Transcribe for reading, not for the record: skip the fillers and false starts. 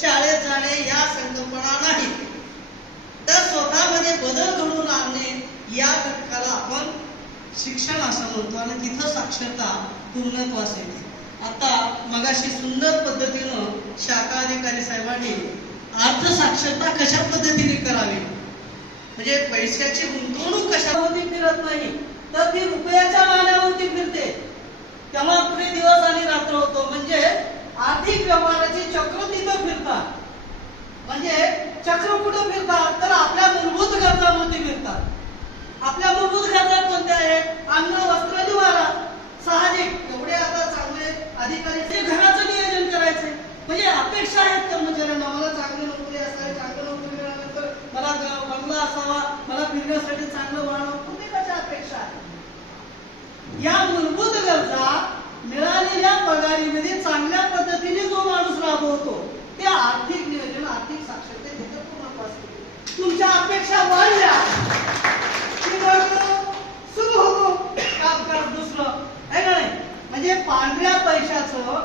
शाळेत जाणे या संकल्पना नाही, तर स्वतःमध्ये बदल घडवून आणणे या घटकाला आपण शिक्षण असं म्हणतो आणि तिथं साक्षरता पूर्णत्वास येते. आता मगाशी सुंदर पद्धतीनं शाखा अधिकारी साहेबांनी अर्थसाक्षरता कशा पद्धतीने करावी, म्हणजे पैशाची गुंतवणूक कशावरती फिरत नाही तर ती रुपयाच्या नाण्यावरती फिरते. तेव्हा पुढे दिवस आणि रात्र होतो, म्हणजे आर्थिक व्यवहाराची चक्र तिथं फिरतात. म्हणजे चक्र कुठं फिरतात तर आपल्या मूलभूत गरजांवरती फिरतात. आपल्या मूलभूत गरजा कोणत्या आहेत? अन्न, वस्त्र, निवारा. साहजिक एवढे आता चांगले अधिकारी ते घराचं नियोजन करायचे, म्हणजे अपेक्षा आहेत कर्मचाऱ्यांना, मला चांगली नोकरी असावी, चांगली नोकरी मिळाल्यानंतर मला बंगला असावा, मला फिरण्यासाठी चांगलं वाहन, प्रत्येकाच्या अपेक्षा आहेत. या मूलभूत गरजा मिळालेल्या पगारीमध्ये चांगल्या पद्धतीने जो माणूस राबवतो ते आर्थिक नियोजन, आर्थिक साक्षरते तिथे पूर्णत्वास येते. तुमच्या अपेक्षा वाढल्या की मग सुरू होतो कामकाज दुसरं आहे का नाही. म्हणजे पांढऱ्या पैशाचं